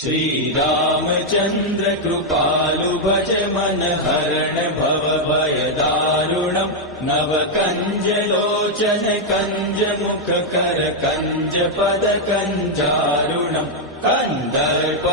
श्रीरामचन्द्र कृपालु भज मन हरण भव भय दारुणम् नव कंज लोचन कंज मुख कर कंज पद कंजारुणम् कंदर्प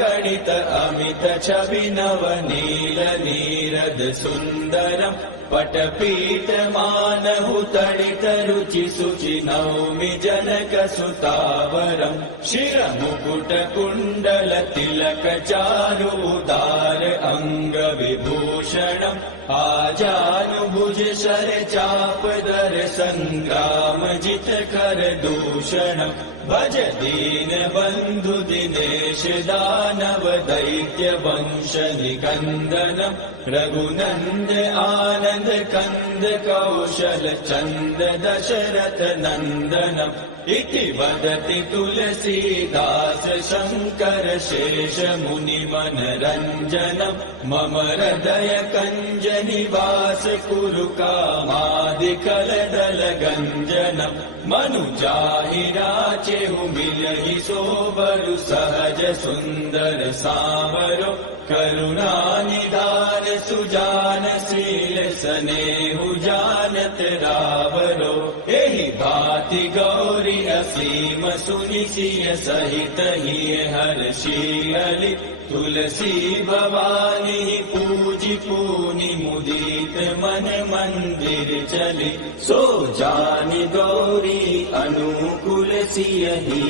गणित अमित छवि नव नील नीरद सुन्दरम् पटपीठ मानहु तडित रुचि सुचि नौमि जनक सुतावरम् शिर मुकुट कुण्डल तिलक चारु उदार अंग विभूषणम् आजानुभुज शर चाप दर संग्राम जित कर दूषणम् भज दीन बंधु दिनेश दानव दैत्य वंश निकंदनम् रघुनंद आनंद कंद कौशल चंद दशरथ नंदनम् इति वदति तुलसीदास शंकर शेष मुनि मनरंजनम् मम हृदय कंज निवास कुरु कामादि कलदल गंजनम् मनुजाहि राचेहु मिलहि सोबरु सहज सुंदर सावरो करुणा निधान सुजान शील सनेहु जानत रावरो एहि भाति गौरी असीम सुनि सिय सहित हिय हर्षियलि तुलसी भवानी पूजि पूनि मुदित मन मंदिर चली सो जानि गौरी अनुकूल सियहि।